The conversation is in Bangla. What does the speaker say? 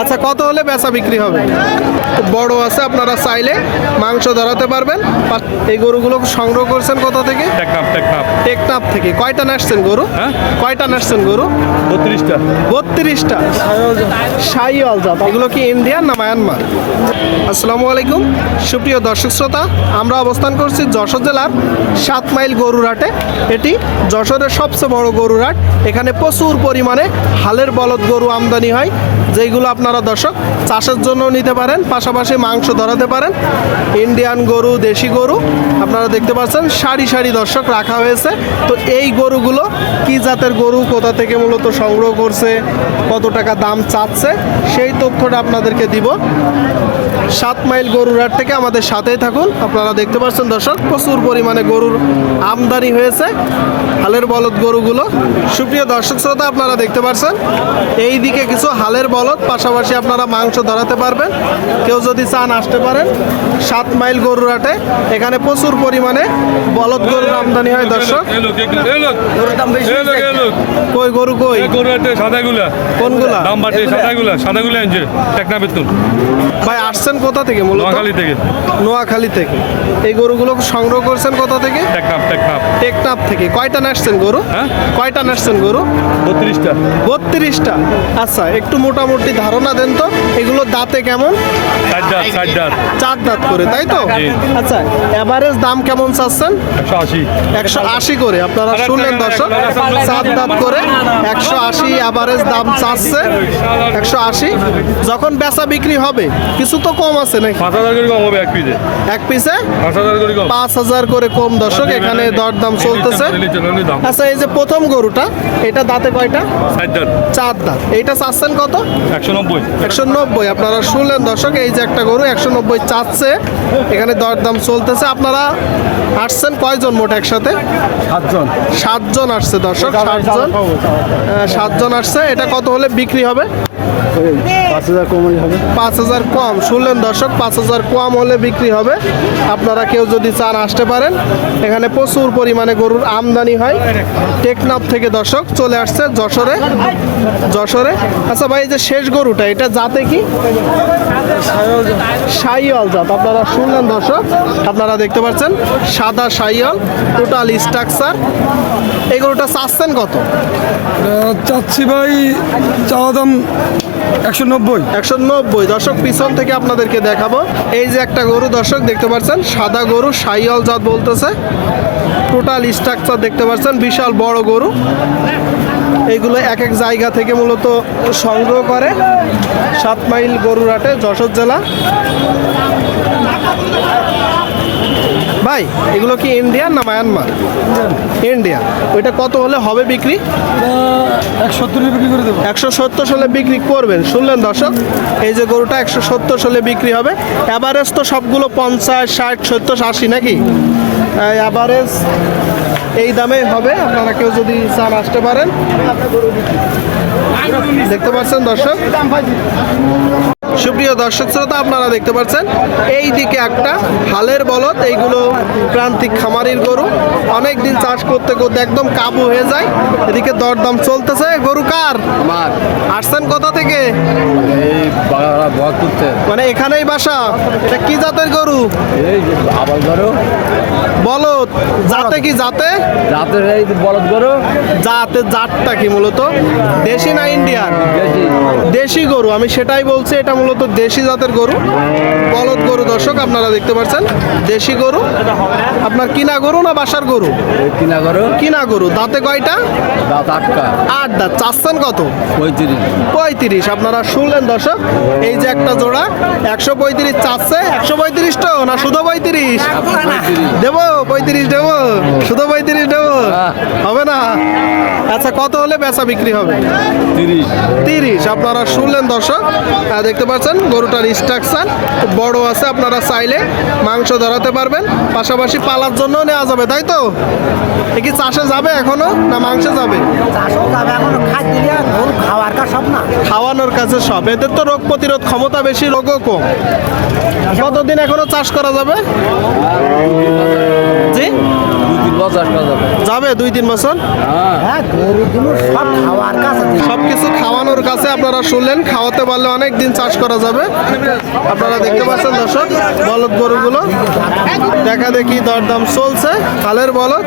আচ্ছা কত হলে বেচা বিক্রি হবে? খুব বড় আছে আপনারা চাইলে মাংস ধরাতে পারবেন এই গরুগুলো সংগ্রহ করছেন কোথা থেকে? টেকনাপ থেকে। কয়টা নাসছেন গরু? হ্যাঁ? কয়টা নাসছেন গরু? বত্রিশটা। বত্রিশটা। সাইওয়াল জাত। এগুলো কি ইন্ডিয়ান না মায়ানমার? আসসালামু আলাইকুম। সুপ্রিয় দর্শক শ্রোতা আমরা অবস্থান করছি যশোর জেলার সাত মাইল গরুরহাটে এটি যশোরের সবচেয়ে বড় গরুরহাট এখানে প্রচুর পরিমাণে হালের বলদ গরু আমদানি হয়। যেইগুলো আপনারা দর্শক চাষের জন্য নিতে পারেন, পাশাপাশি মাংস ধরাতে পারেন। ইন্ডিয়ান গরু, দেশি গরু, আপনারা দেখতে পাচ্ছেন, সারি সারি দর্শক রাখা হয়েছে। তো এই গরুগুলো কি জাতের গরু, কোথা থেকে মূলত সংগ্রহ করছে, কত টাকা দাম চাচ্ছে, সেই তথ্যটা আপনাদেরকে দিব। সাত মাইল গরুর হাট থেকে আমাদের সাথেই থাকুন। আপনারা দেখতে পাচ্ছেন দর্শক প্রচুর পরিমাণে গরুর আমদানি হয়েছে হালের বলদ গরুগুলো। সুপ্রিয় দর্শক শ্রোতা আপনারা দেখতে পাচ্ছেন এই দিকে কিছু হালের বলদ পাশাপাশি আপনারা মাংস ধরাতে পারবেন। কেউ যদি চান আসতে পারেন সাত মাইল গরুর হাটে। এখানে প্রচুর পরিমাণে বলদ গরুর আমদানি হয় দর্শক। কই গরু কই? গরু সাদাগুলা। কোনগুলা? দাম বাড়ছে সাদাগুলা সাদাগুলা আনছে। ভাই আসছেন কোথা থেকে মূলত? নোয়াখালী থেকে। নোয়াখালী থেকে। এই গরুগুলো সংগ্রহ করছেন কোথা থেকে? টেকনাপ টেকনাপ টেকনাপ থেকে। কয়টা নাসছেন গরু? হ্যাঁ? কয়টা নাসছেন গরু? বত্রিশটা। বত্রিশটা। আচ্ছা একটু মোটামুটি ধারণা দেন তো। এগুলো দাঁতে কেমন? চার দাঁত করে তাই তো? আচ্ছা এভারেজ দাম কেমন চাচ্ছেন? একশো আশি। একশো আশি করে আপনারা শুনলেন দর্শক। চার দাঁত করে একশো আশি এভারেজ দাম চাচ্ছে। একশো আশি। যখন বেচা বিক্রি হবে কিছু তো কম আছে নাকি? পাঁচ হাজার করে কম হবে এক পিসে এক পিসে পাঁচ হাজার করে কম। পাঁচ হাজার করে কম দর্শক এখানে দরদাম চলতেছে। আচ্ছা এই যে প্রথম গরুটা এটা দাঁতে কয়টা? চার দাঁত। এইটা চাচ্ছেন কত? একশো নব্বই। একশো নব্বই। আপনারা শুনলেন দর্শক এই যে একটা গরু একশো নব্বই চাচ্ছে। এখানে দরদাম চলতেছে। আপনারা আসছেন কয়জন মোট একসাথে? সাতজন। সাতজন আসছে দর্শক সাতজন। সাতজন আসছে। এটা কত হলে বিক্রি হবে? পাঁচ হাজার কমই হবে। পাঁচ হাজার কম। শুনলেন দর্শক পাঁচ হাজার কম হলে বিক্রি হবে। আপনারা কেউ যদি চান আসতে পারেন এখানে প্রচুর পরিমাণে গরুর আমদানি হয়। টেকনাফ থেকে দর্শক চলে আসছে যশোরে। যশোরে। আচ্ছা ভাই যে শেষ গরুটা এটা জাতে কি? সাইয়াল জাত। আপনারা শুনলেন দর্শক আপনারা দেখতে পাচ্ছেন সাদা সাইয়াল টোটাল স্ট্রাকচার। এই গরুটা চাচ্ছেন কত? চাচ্ছি ভাই চাওয়া দাম একশো নব্বই। একশো নব্বই। দর্শক, পিছন থেকে আপনাদেরকে দেখাবো। এই যে একটা গরু, দর্শক, দেখতে পাচ্ছেন? সাদা গরু, সাইয়াল জাত বলতেছে। টোটাল স্ট্রাকচার দেখতে পাচ্ছেন, বিশাল বড় গরু। এইগুলো এক এক জায়গা থেকে মূলত সংগ্রহ করে। সাত মাইল গরুরাটে যশোর জেলা। ভাই এগুলো কি ইন্ডিয়ান না মায়ানমার ইন্ডিয়া ওইটা কত হলে হবে বিক্রি? এক করে একশো সত্তর সালে বিক্রি করবেন। শুনলেন দর্শক এই যে গরুটা একশো সত্তর সালে বিক্রি হবে। অ্যাভারেজ তো সবগুলো পঞ্চাশ ষাট সত্তর আশি নাকি? অ্যাভারেজ এই দামে হবে। আপনারা কেউ যদি চান আসতে পারেন। দেখতে পাচ্ছেন দর্শক? সুপ্রিয় দর্শক শ্রোতা আপনারা দেখতে পাচ্ছেন এই দিকে একটা হালের বলদ এইগুলো প্রান্তিক খামারির গরু। অনেক দিন চাষ করতে করতে একদম কাবু হয়ে যায় এদিকে দরদাম চলতেছে। গরু কার? আসছেন কোথা থেকে এই বাগারা বধ করতে মানে এখানেই বাসা। এটা কি জাতের গরু? এই যে আবার বলদ। জাতে কি জাতে? এই বলদ ধরো জাতে জাতটা কি মূলত? দেশি না ইন্ডিয়ান? দেশি গরু। আমি সেটাই বলছি এটা মূলত দেশি জাতের গরু। বলদ গরু দর্শক আপনারা দেখতে পাচ্ছেন। দেশি গরু। আপনার কিনা গরু না বাসার গরু? কিনা গরু। কিনা গরু। দাঁতে কয়টা? রাত আটকা আট দাঁত। চাচ্ছেন কত? পঁয়ত্রিশ। পঁয়ত্রিশ। আপনারা শুনলেন দর্শক। এই যে একটা জোড়া। একশো পঁয়ত্রিশ চাচ্ছে একশো পঁয়ত্রিশ তো না শুধু পঁয়ত্রিশ? দেবো পঁয়ত্রিশ দেবো শুধু পঁয়ত্রিশ দেবো। হবে না? আচ্ছা কত হলে বেচা বিক্রি হবে? তিরিশ। তিরিশ। আপনারা শুনলেন দর্শক দেখতে পাচ্ছেন গরুটার স্ট্রাকচার খুব বড় আছে আপনারা চাইলে মাংস ধরাতে পারবেন। পাশাপাশি পালার জন্য নেওয়া যাবে তাই তো? কি চাষে যাবে এখনও না মাংসে যাবে? খাওয়ানোর কাছে সব। এদের তো রোগ প্রতিরোধ ক্ষমতা বেশি রোগও কম। কতদিন এখনও চাষ করা যাবে? বছর যাবে যাবে দুই তিন বছর হ্যাঁ। হ্যাঁ গরু গুলো সব খাওয়ার কাছে দিই। সব কিছু খাওয়ানোর কাছে আপনারা শুনলেন খাওয়াতে পারলে অনেক দিন চাষ করা যাবে। আপনারা দেখতে পাচ্ছেন দর্শক বলদ গরুগুলো। দেখা দেখি দরদাম চলছে কালের বলদ।